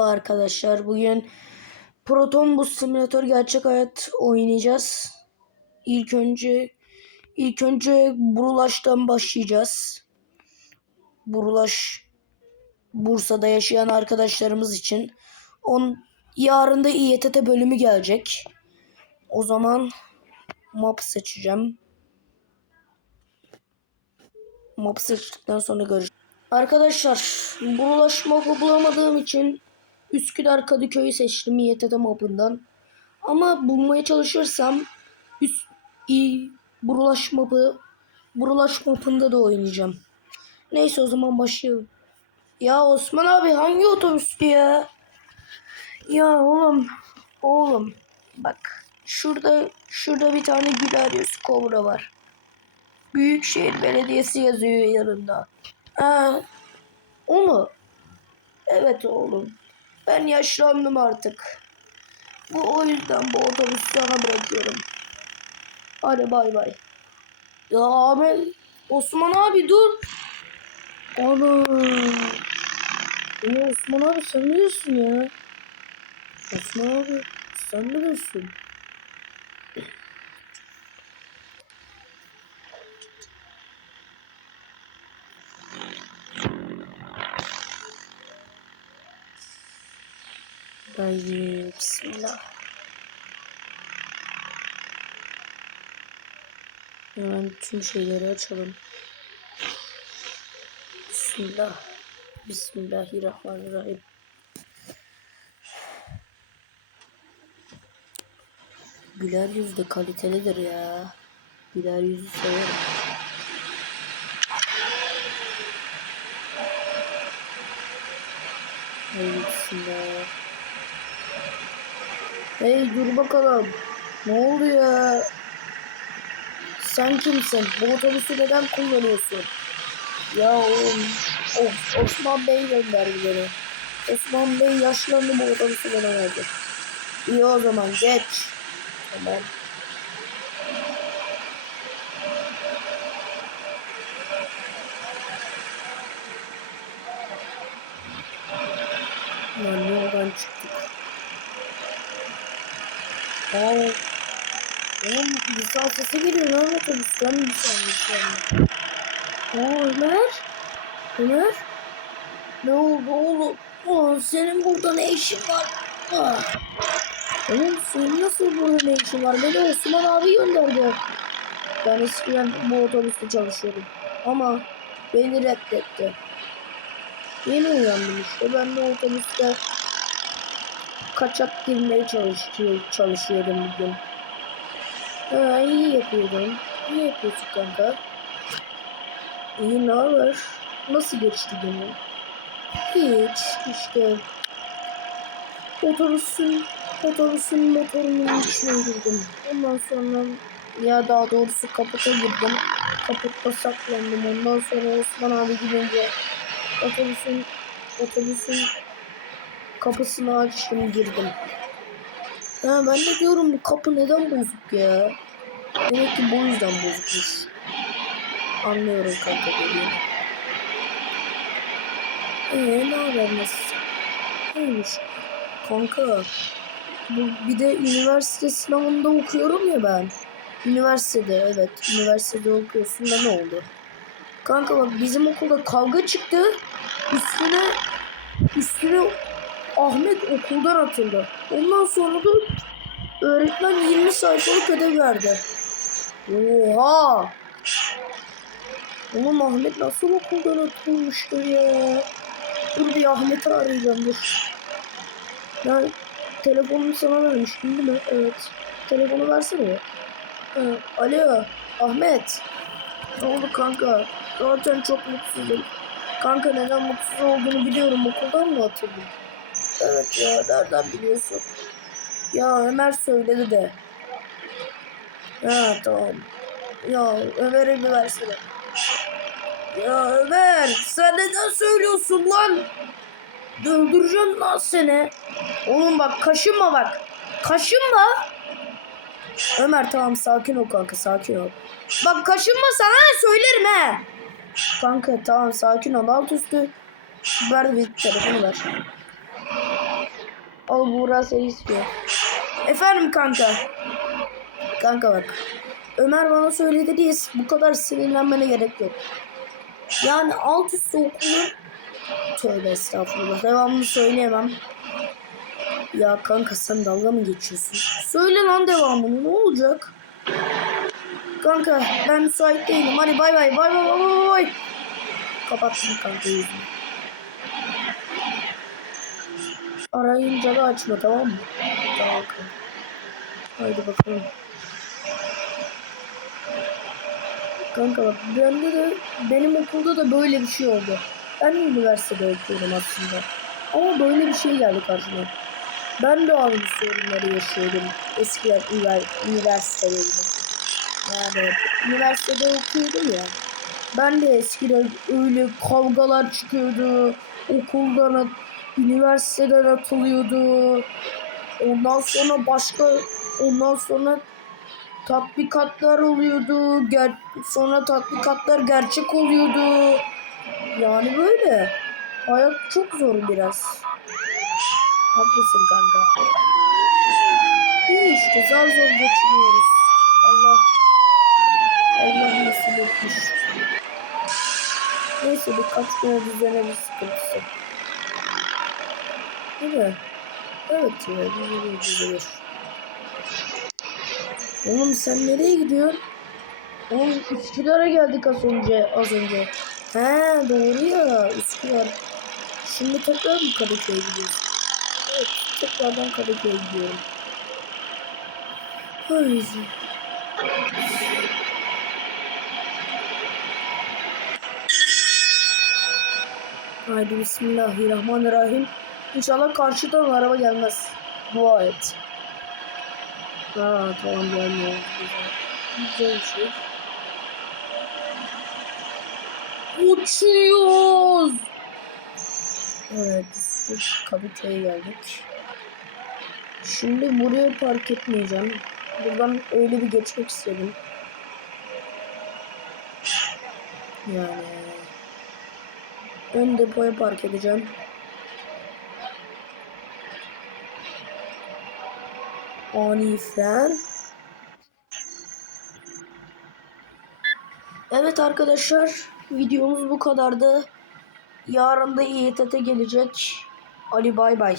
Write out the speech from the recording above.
Arkadaşlar bugün Proton Bus Simulator gerçek hayat oynayacağız. İlk önce ilk önce Burulaş'tan başlayacağız. Burulaş Bursa'da yaşayan arkadaşlarımız için. On, yarın da İETT bölümü gelecek. O zaman map seçeceğim. Map seçtikten sonra göreceğiz. Arkadaşlar Burulaş mapı bulamadığım için Üsküdar Kadıköy'ü seçtim İETT mapından. Ama bulmaya çalışırsam üst, i, Burulaş mapı Burulaş mapında da oynayacağım. Neyse o zaman başlayalım. Ya Osman abi hangi otobüstü ya? Ya oğlum oğlum bak şurada şurada bir tane Gülarius Kobra var. Büyükşehir Belediyesi yazıyor yanında. Ha, o mu? Evet oğlum. Ben yaşlandım artık. Bu o yüzden bu otobüsü sana bırakıyorum. Hadi bay bay. Ya abi Osman abi dur. Ana. Ya Osman abi sen biliyorsun ya. Osman abi sen biliyorsun. Haydi bismillah. Hemen tüm şeyleri açalım. Bismillah. Bismillahirrahmanirrahim. Güler yüz de kalitelidir ya. Güler yüzü severim. Bismillah. Hey dur bakalım. Ne oldu ya? Sen kimsin? Bu otobüsü neden kullanıyorsun? Ya oğlum. Of, Osman Bey gönderdi beni. Osman Bey yaşlandı bu otobüsü bana verdi. İyi o zaman geç. Tamam. Lan yoldan çıktık. Aa, oğlum insan sesi geliyor lan otobüsten bir saniye. Aa Ömer? Ömer? Ne oldu oğlum? Aa, senin burada ne işin var? Aa. Oğlum senin nasıl burada ne işin var? Beni Osman abi gönderdi. Ben eskiden bu otobüste çalışıyordum. Ama beni reddetti. Yeni uyandım işte. Ben de otobüste kaçak girmeye çalışıyor, çalışıyordum bugün. Ha iyi yapıyordum. İyi yapıyorsun kanka. İyi ne haber? Nasıl geçti günün? Hiç işte. Otobüsün otobüsün motorunun içine girdim. Ondan sonra ya daha doğrusu kaputa girdim. Kaputta saklandım. Ondan sonra Osman abi gidince otobüsün otobüsün kapısını açtım girdim. Ha ben de diyorum bu kapı neden bozuk ya? Demek ki bu yüzden bozukmuş. Anlıyorum kanka dediğini. Eee ne haber nasılsın? Neymiş? Kanka bu bir de üniversite sınavında okuyorum ya ben. Üniversitede evet üniversitede okuyorsun da ne oldu? Kanka bak bizim okulda kavga çıktı. Üstüne üstüne Ahmet okuldan atıldı. Ondan sonra da öğretmen 20 sayfalık ödev verdi. Oha! Oğlum Ahmet nasıl okuldan atılmıştır ya? Dur bir Ahmet'i arayacağım dur. Ben telefonumu sana vermiştim değil mi? Evet. Telefonu versene. Ha, alo Ahmet. Ne oldu kanka? Zaten çok mutsuzum. Kanka neden mutsuz olduğunu biliyorum. Okuldan mı atıldın? Evet ya nereden biliyorsun? Ya Ömer söyledi de. Ha tamam. Ya Ömer'e bir versene. Ya Ömer sen neden söylüyorsun lan? Öldüreceğim lan seni. Oğlum bak kaşınma bak. Kaşınma. Ömer tamam sakin ol kanka sakin ol. Bak kaşınma sana söylerim he. Kanka tamam sakin ol alt üstü. Ver bir telefonu ver. Al Buğra seni istiyor. Efendim kanka. Kanka bak. Ömer bana söyledi diye bu kadar sinirlenmene gerek yok. Yani alt üstü okulun tövbe estağfurullah devamını söyleyemem. Ya kanka sen dalga mı geçiyorsun? Söyle lan devamını ne olacak? Kanka ben müsait değilim. Hadi bay bay bay bay bay bay. Kapattım kanka yüzünü. Arayınca da açma tamam mı? Tamam. Haydi bakalım. Kanka bak bende de benim okulda da böyle bir şey oldu. Ben de üniversitede okuyorum aslında. Ama böyle bir şey geldi karşıma. Ben de aynı sorunları yaşıyordum. Eskiden ünivers- üniversitedeydim. Yani üniversitede okuyordum ya. Ben de eskiden öyle kavgalar çıkıyordu. Okuldan, üniversiteden atılıyordu. Ondan sonra başka, ondan sonra tatbikatlar oluyordu. Ger sonra tatbikatlar gerçek oluyordu. Yani böyle. Hayat çok zor biraz. Haklısın kanka. İyi işte zar zor geçiniyoruz. Allah Allah nasip etmiş. Neyse birkaç gün düzene bir sıkıntısı. Değil? Evet ya düzelir düzelir. Oğlum sen nereye gidiyorsun? Oğlum Üsküdar'a geldik az önce az önce. He doğru ya Üsküdar. Şimdi tekrar mı Kadıköy'e gidiyoruz? Evet tekrardan Kadıköy'e gidiyorum. Haydi. Haydi bismillahirrahmanirrahim. İnşallah karşıdan araba gelmez. Dua et. Ha tamam gelmiyor. Güzel. Bir şey. Uçuyoruz. Evet, biz Kadıköy'e geldik. Şimdi buraya park etmeyeceğim. Buradan öyle bir geçmek istedim. Yani ön depoya park edeceğim. Ani fren. Evet arkadaşlar videomuz bu kadardı. Yarın da İETT gelecek. Ali bay bay.